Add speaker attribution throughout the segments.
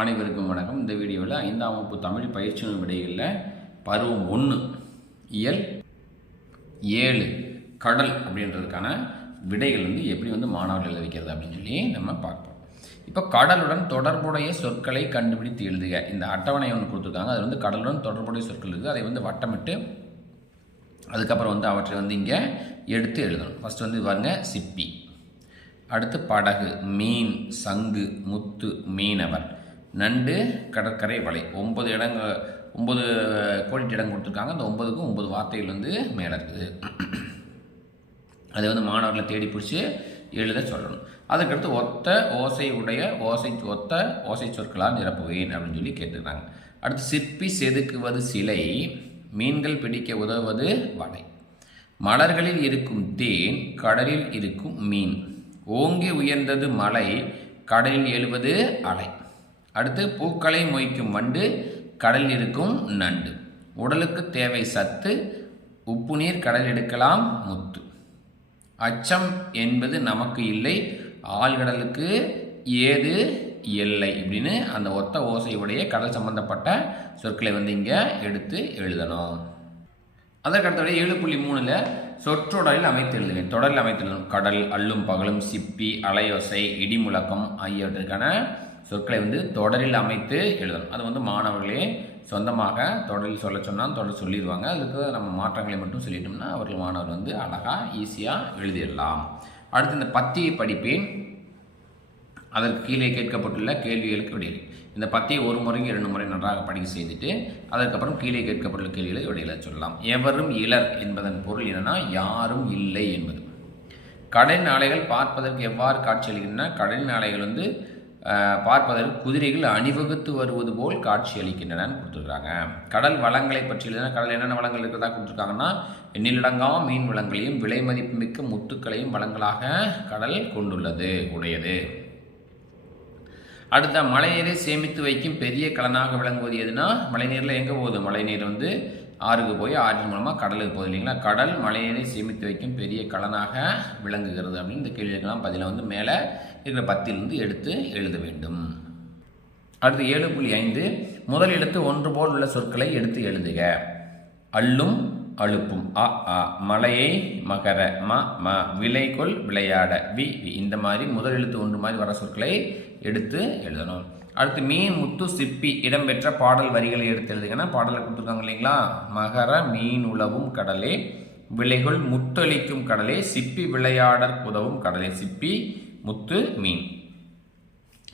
Speaker 1: அனைவருக்கும் வணக்கம். இந்த வீடியோவில் ஐந்தாம் வகுப்பு தமிழ் பயிற்சி விடைகளில் பருவம் ஒன்று இயல் ஏழு கடல் அப்படின்றதுக்கான விடைகள் வந்து எப்படி வந்து மாணவர்கள் எழுத வைக்கிறது அப்படின்னு சொல்லி நம்ம பார்ப்போம் இப்போ கடலுடன் தொடர்புடைய சொற்களை கண்டுபிடித்து எழுதுக. இந்த அட்டவணை ஒன்று கொடுத்துருக்காங்க. அது வந்து கடலுடன் தொடர்புடைய சொற்கள் இருக்குது. அதை வந்து வட்டமிட்டு அதுக்கப்புறம் வந்து அவற்றை வந்து இங்கே எடுத்து எழுதணும். ஃபஸ்ட்டு வந்து பாருங்க சிப்பி. அடுத்து படகு மீன் சங்கு முத்து மீனவர். நண்டு கடற்கரை வலை. ஒன்பது இடங்க ஒன்பது கோடிட்டு இடம் கொடுத்துருக்காங்க. அந்த ஒன்பதுக்கும் ஒன்பது வார்த்தைகள் வந்து மேலே இருக்குது. அதை வந்து மாணவர்களை தேடி பிடிச்சி எழுத சொல்லணும். அதுக்கடுத்து ஒத்த ஓசை உடைய ஓசை ஒத்த ஓசை சொற்களால் நிரப்புவேன் அப்படின்னு சொல்லி கேட்டுருக்காங்க அடுத்து சிற்பி செதுக்குவது சிலை மீன்கள் பிடிக்க உதவுவது வலை. மலர்களில் இருக்கும் தேன் கடலில் இருக்கும் மீன். ஓங்கி உயர்ந்தது மலை கடலில் எழுவது அலை. அடுத்து பூக்களை மொய்க்கும் வண்டு கடலில் இருக்கும் நண்டு. உடலுக்கு தேவை சத்து உப்பு நீர் கடல் எடுக்கலாம் முத்து. அச்சம் என்பது நமக்கு இல்லை ஆழ்கடலுக்கு ஏது எல்லை இப்படின்னு அந்த ஒத்த ஓசையுடைய கடல் சம்பந்தப்பட்ட சொற்களை வந்து இங்கே எடுத்து எழுதணும். அதற்கடுத்தபடி ஏழு புள்ளி மூணில் சொற்றொடரில் அமைத்து எழுதுவேன் தொடரில் அமைத்து எழுதணும் கடல் அள்ளும் பகலும் சிப்பி அலையோசை இடிமுழக்கம் ஆகியவற்றுக்கான சொற்களை வந்து தொடரில் அமைத்து எழுதணும். அது வந்து மாணவர்களே சொந்தமாக தொடரில் சொல்ல சொன்னால் தொடர் சொல்லிடுவாங்க. அதுக்கு நம்ம மாற்றங்களை மட்டும் சொல்லிட்டோம்னா அவர்கள் மாணவர் வந்து அழகாக ஈஸியாக எழுதிடலாம். அடுத்து இந்த பத்தியை படிப்பேன். அதற்கு கீழே கேட்கப்பட்டுள்ள கேள்விகளுக்கு விடையளி இந்த பத்தியை ஒரு முறையும் இரண்டு முறை நன்றாக படிக்க செய்துட்டு அதற்கப்புறம் கீழே கேட்கப்பட்டுள்ள கேள்விகளை விடையில சொல்லலாம். எவரும் இலர் என்பதன் பொருள் என்னன்னா யாரும் இல்லை என்பது. கடலின் அலைகள் பார்ப்பதற்கு எவ்வாறு காட்சியளிக்கின்றன கடலின் அலைகள் வந்து பார்ப்பதற்கு குதிரைகள் அணிவகுத்து வருவது போல் காட்சி அளிக்கின்றன கொடுத்துருக்காங்க கடல் வளங்களை பற்றி எழுதினா கடல் என்னென்ன வளங்கள் இருக்கிறதா கொடுத்துருக்காங்கன்னா எண்ணிலடங்காம மீன் வளங்களையும் விலை மதிப்புமிக்க முத்துக்களையும் வளங்களாக கடல் கொண்டுள்ளது உடையது. அடுத்த மழைநீரை சேமித்து வைக்கும் பெரிய கலனாக விளங்குவது எதுனா மழைநீரில் எங்கே போகுது? மழைநீர் வந்து ஆறுக்கு போய் ஆற்றின் மூலமாக கடலுக்கு போகுது இல்லைங்களா? கடல் மழைநீரை சேமித்து வைக்கும் பெரிய கலனாக விளங்குகிறது அப்படின்னு இந்த கேள்விகளுக்கெல்லாம் பதிலை வந்து மேலே இருக்கிற பத்திலிருந்து எடுத்து எழுத வேண்டும். அடுத்து ஏழு புள்ளி ஐந்து முதல் எழுத்து ஒன்று போல் உள்ள சொற்களை எடுத்து எழுதுக. அள்ளும் அழுப்பும். அ அ மலையை மகர ம ம விலைகொள் விளையாட வி வி. இந்த மாதிரி முதல் எழுத்து ஒன்று மாதிரி வர சொற்களை எடுத்து எழுதணும். அடுத்து மீன் முத்து சிப்பி இடம்பெற்ற பாடல் வரிகளை எடுத்து எழுதுங்கன்னா பாடலை கொடுத்துருக்காங்க இல்லைங்களா? மகர மீன் உழவும் கடலே விலைகள் முத்தளிக்கும் கடலே சிப்பி விளையாடற் உதவும் கடலே சிப்பி முத்து மீன்.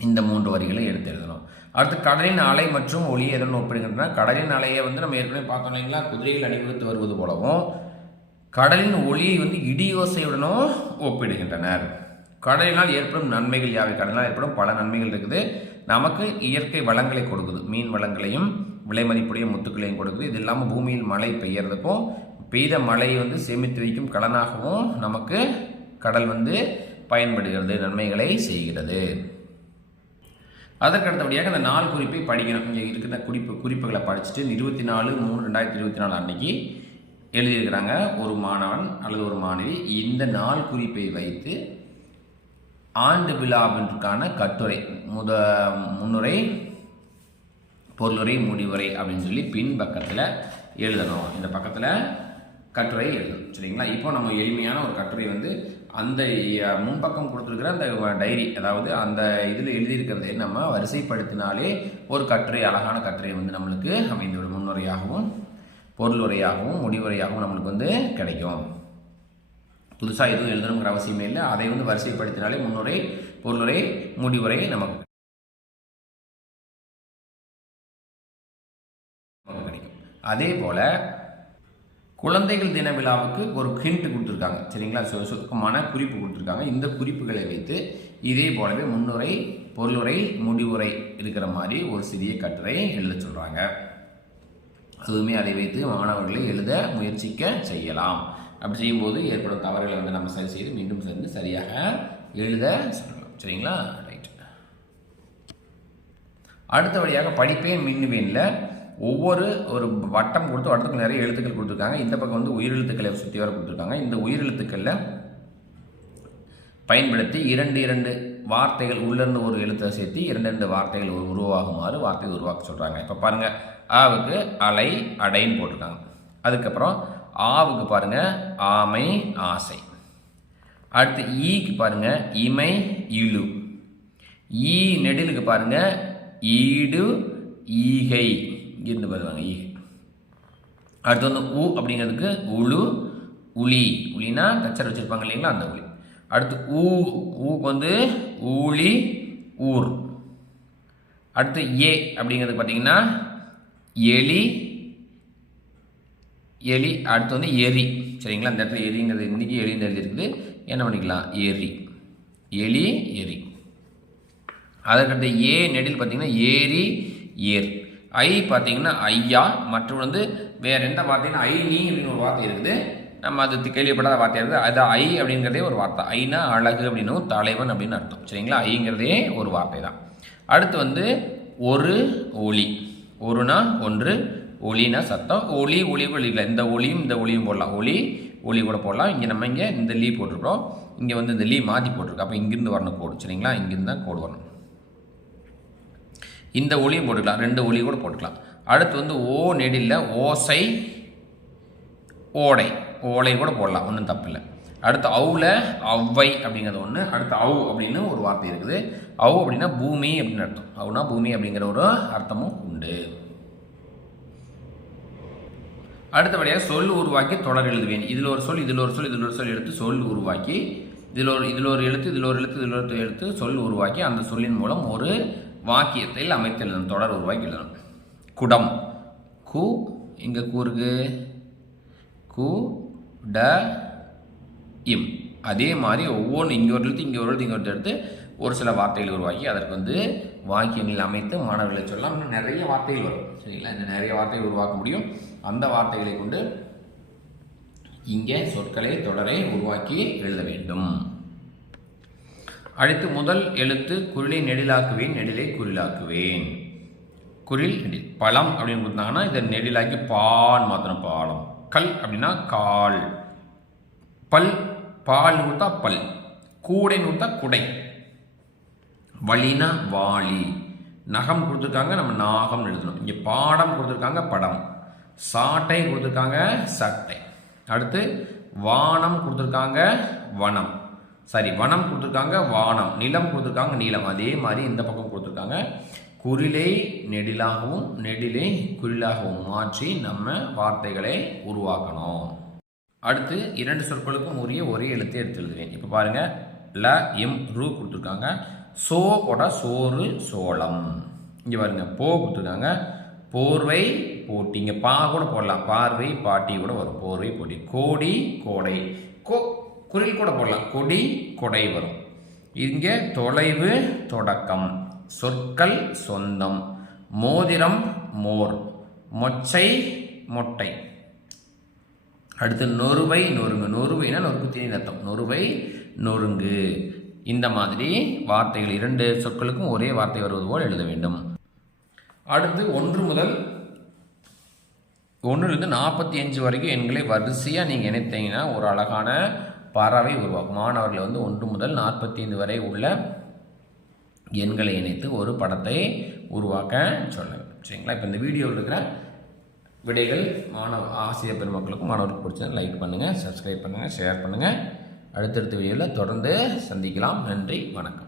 Speaker 1: இந்த மூன்று வரிகளை எடுத்து எழுதணும். அடுத்து கடலின் அலை மற்றும் ஒளி எதன் ஒப்பிடுகின்றன? கடலின் அலையை வந்து நம்ம ஏற்கனவே பார்த்தோம் இல்லைங்களா? குதிரைகள் அணிவகுத்து வருவது போலவும் கடலின் ஒளியை வந்து இடியோசையுடனும் ஒப்பிடுகின்றனர். கடலினால் ஏற்படும் நன்மைகள் யாவை? கடலினால் ஏற்படும் பல நன்மைகள் இருக்குது. நமக்கு இயற்கை வளங்களை கொடுக்குது. மீன் வளங்களையும் விலைமதிப்புடைய முத்துக்களையும் கொடுக்குது. இது இல்லாமல் பூமியில் மழை பெய்யறதுக்கும் பெய்த மழையை வந்து சேமித்து வைக்கும் கடனாகவும் நமக்கு கடல் வந்து பயன்படுகிறது நன்மைகளை செய்கிறது. அதற்கடுத்தபடியாக அந்த நாள் குறிப்பை படிக்கணும். இங்கே இருக்கிற குறிப்பு குறிப்புகளை படிச்சுட்டு இருபத்தி நாலு மூணு ரெண்டாயிரத்தி இருபத்தி நாலு அன்னைக்கு எழுதியிருக்கிறாங்க. ஒரு மாணவன் அல்லது ஒரு மாணவி இந்த நாள் குறிப்பை வைத்து ஆண்டு விழாவிற்கான கட்டுரை. முத முன்னுரை பொருளுரை முடிவுரை அப்படின்னு சொல்லி பின் பக்கத்தில் எழுதணும். இந்த பக்கத்தில் கட்டுரை எழுதணும். சரிங்களா? இப்போ நம்ம எளிமையான ஒரு கட்டுரை வந்து அந்த முன்பக்கம் கொடுத்துருக்கிற அந்த டைரி அதாவது அந்த இதில் எழுதியிருக்கிறதை நம்ம வரிசைப்படுத்தினாலே ஒரு கட்டுரை அழகான கட்டுரை வந்து நம்மளுக்கு அமைந்துவிடும். முன்னுரையாகவும் பொருளுரையாகவும் முடிவுரையாகவும் நம்மளுக்கு வந்து கிடைக்கும். புதுசாக எதுவும் எழுதணுங்கிற அவசியமே இல்லை. அதை வந்து வரிசைப்படுத்தினாலே முன்னுரை பொருளுரை முடிவுரை நமக்கு கிடைக்கும். அதே போல் குழந்தைகள் தின விழாவுக்கு ஒரு ஹிண்ட் கொடுத்துருக்காங்க. சரிங்களா? சு சுருக்கமான குறிப்பு கொடுத்துருக்காங்க. இந்த குறிப்புகளை வைத்து இதே போலவே முன்னுரை பொருளுரை முடிவுரை இருக்கிற மாதிரி ஒரு சிறிய கட்டுரை எழுத சொல்கிறாங்க அதுவுமே அதை வைத்து மாணவர்களை எழுத முயற்சிக்க செய்யலாம். அப்படி செய்யும்போது ஏற்படும் தவறுகளை வந்து நம்ம சரி செய்து மீண்டும் சேர்ந்து சரியாக எழுத சொல்லலாம் சரிங்களா? ரைட் அடுத்தபடியாக படிப்பேன் மின்னுவேனில் ஒவ்வொரு ஒரு வட்டம் கொடுத்து வட்டத்துக்கு நிறைய எழுத்துக்கள் கொடுத்துருக்காங்க. இந்த பக்கம் வந்து உயிரெழுத்துக்களை சுற்றி வர கொடுத்துருக்காங்க. இந்த உயிரெழுத்துக்களில் பயன்படுத்தி இரண்டு இரண்டு வார்த்தைகள் உள்ளிருந்து ஒரு எழுத்தை சேர்த்து இரண்டு ரெண்டு வார்த்தைகள் உருவாகுமாறு வார்த்தை உருவாக்க சொல்கிறாங்க இப்போ பாருங்கள் ஆவுக்கு அலை அடைன்னு போட்டிருக்காங்க. அதுக்கப்புறம் ஆவுக்கு பாருங்கள் ஆமை ஆசை. அடுத்து ஈக்கு பாருங்க இமை இழு. ஈ நெடிலுக்கு பாருங்கள் ஈடு ஈகை. இங்கிருந்து வருவாங்க ஈகை அடுத்து வந்து ஊ அப்படிங்கிறதுக்கு உழு உளி. உளினா கச்சர் வச்சுருப்பாங்க இல்லைங்களா அந்த உளி. அடுத்து ஊ ஊக்கு வந்து ஊழி ஊர். அடுத்து ஏ அப்படிங்கிறது பார்த்தீங்கன்னா எலி எலி அடுத்து வந்து எரி. சரிங்களா? அந்த இடத்துல எரிங்கிறது இன்றைக்கி எலின்னு எழுதியிருக்குது என்ன பண்ணிக்கலாம்? எரி. எலி எரி. அதற்கடுத்து ஏ நெடில் பார்த்தீங்கன்னா ஏரி ஏர். ஐ பார்த்தீங்கன்னா ஐயா. மற்றும் வந்து வேறு எந்த வார்த்தைன்னா ஐ நீ அப்படின்னு ஒரு வார்த்தை இருக்குது. நம்ம அது கேள்விப்படாத வார்த்தை இருக்குது. அது ஐ அப்படிங்கிறதே ஒரு வார்த்தை. ஐனா அழகு அப்படின்னும் தலைவன் அப்படின்னு அர்த்தம். சரிங்களா? ஐங்கிறதே ஒரு வார்த்தை தான் அடுத்து வந்து ஒரு ஒளி. ஒருனா ஒன்று ஒளினா சத்தம் ஒளி ஒளி இல்லை இந்த ஒளியும் இந்த ஒளியும் போடலாம். ஒளி ஒளி கூட போடலாம். இங்கே நம்ம இங்கே இந்த லீ போட்டிருக்கோம் இங்கே வந்து இந்த லீ மாற்றி போட்டிருக்கோம் அப்போ இங்கிருந்து வரணும் கோடு சரிங்களா? இங்கிருந்து தான் கோடு வரணும். இந்த ஒளியும் போட்டுக்கலாம். ரெண்டு ஒளி கூட போட்டுக்கலாம். அடுத்து வந்து ஓ நெடில்ல ஓசை ஓடை. ஓலை கூட போடலாம். ஒன்றும் தப்பில்லை அடுத்து அவுல அவ்வை அப்படிங்கிறது ஒன்று அடுத்து அவு அப்படின்னு ஒரு வார்த்தை இருக்குது. அவு அப்படின்னா பூமி அப்படின்னு அர்த்தம். அவுனா பூமி அப்படிங்கிற ஒரு அர்த்தமும் உண்டு. அடுத்தபடியாக சொல் உருவாக்கி தொடர் எழுதுவேன். இதில் ஒரு சொல் இதில் ஒரு சொல் இதில் ஒரு சொல் எடுத்து சொல் உருவாக்கி இதில் ஒரு இதில் ஒரு எழுத்து இதில் ஒரு எழுத்து இதில் ஒரு எழுத்து சொல் உருவாக்கி அந்த சொல்லின் மூலம் ஒரு வாக்கியத்தில் அமைத்து எழுதணும் தொடர் உருவாக்கி எழுதணும். குடம். கு இங்கே கூறுகு கு ட இம். அதே மாதிரி ஒவ்வொன்று இங்கே ஒரு எழுத்து இங்கே ஒரு எழுத்து இங்கே ஒரு எடுத்து ஒரு சில வார்த்தைகள் உருவாக்கி அதற்கு வந்து வாக்கியங்கள் அமைத்து மாணவர்களை சொல்லலாம். இன்னும் நிறைய வார்த்தைகள் வரும். சரிங்களா? இந்த நிறைய வார்த்தைகள் உருவாக்க முடியும். அந்த வார்த்தைகளை கொண்டு இங்கே சொற்களை தொடரை உருவாக்கி எழுத வேண்டும். அடுத்து முதல் எழுத்து குரிலை நெடிலாக்குவேன் நெடிலை குறிலாக்குவேன் குரில் நெடில் பழம் அப்படின்னு கொடுத்தாங்கன்னா இதை நெடிலாக்கி பால் மாத்திரம் பாலம். கல் அப்படின்னா கால். பல் பால் கொடுத்தா பல். கூடைன்னு கொடுத்தா குடை. வழினா வாளி நகம் கொடுத்துருக்காங்க நம்ம நாகம்னு எழுதணும். இங்கே பாடம் கொடுத்துருக்காங்க படம். சாட்டை கொடுத்துருக்காங்க சட்டை. அடுத்து வானம் கொடுத்துருக்காங்க வனம். சாரி வனம் கொடுத்துருக்காங்க வானம். நிலம் கொடுத்துருக்காங்க நீளம் அதே மாதிரி இந்த பக்கம் கொடுத்துருக்காங்க. குரிலை நெடிலாகவும் நெடிலை குரிலாகவும் மாற்றி நம்ம வார்த்தைகளை உருவாக்கணும். அடுத்து இரண்டு சொற்களுக்கும் உரிய ஒரே எழுத்தை எடுத்து எழுதுவேன். இப்போ பாருங்க. ல எம் ரூ கொடுத்துருக்காங்க. சோ போட சோறு சோளம். இங்கே பாருங்க. போ கொடுத்துருக்காங்க. போர்வை போட்டி. இங்கே பா கூட போடலாம். பார்வை பாட்டி கூட வரும். போர்வை போட்டி. கோடி கோடை. கோ குரில் கூட போடலாம். கொடி கொடை வரும். இங்கே தொலைவு தொடக்கம். சொற்கள் சொந்தம். மோதிரம் மோர். மொச்சை மொட்டை. அடுத்து நொறுவை நொறுங்கு. நொறுவைனா நொறுக்கு தீனி அர்த்தம். நொறுவை நொறுங்கு. இந்த மாதிரி வார்த்தைகள் இரண்டு சொற்களுக்கும் ஒரே வார்த்தை வருவது போல் எழுத வேண்டும். அடுத்து ஒன்று முதல் ஒன்றுலேருந்து நாற்பத்தி அஞ்சு வரைக்கும் எண்களை வரிசையாக நீங்கள் இணைத்தீங்கன்னா ஒரு அழகான பறவை உருவாகும். மாணவர்கள் வந்து ஒன்று முதல் நாற்பத்தி ஐந்து வரை உள்ள எண்களை இணைத்து ஒரு படத்தை உருவாக்க சொல்லுங்கள் சரிங்களா? இப்போ இந்த வீடியோவில் இருக்கிற விடைகள் மாணவ ஆசிரியர் பெருமக்களுக்கும் மாணவர்களுக்கு பிடிச்சது லைக் பண்ணுங்கள் சப்ஸ்கிரைப் பண்ணுங்கள் ஷேர் பண்ணுங்கள் அடுத்தடுத்த வீடியோவில் தொடர்ந்து சந்திக்கலாம். நன்றி வணக்கம்.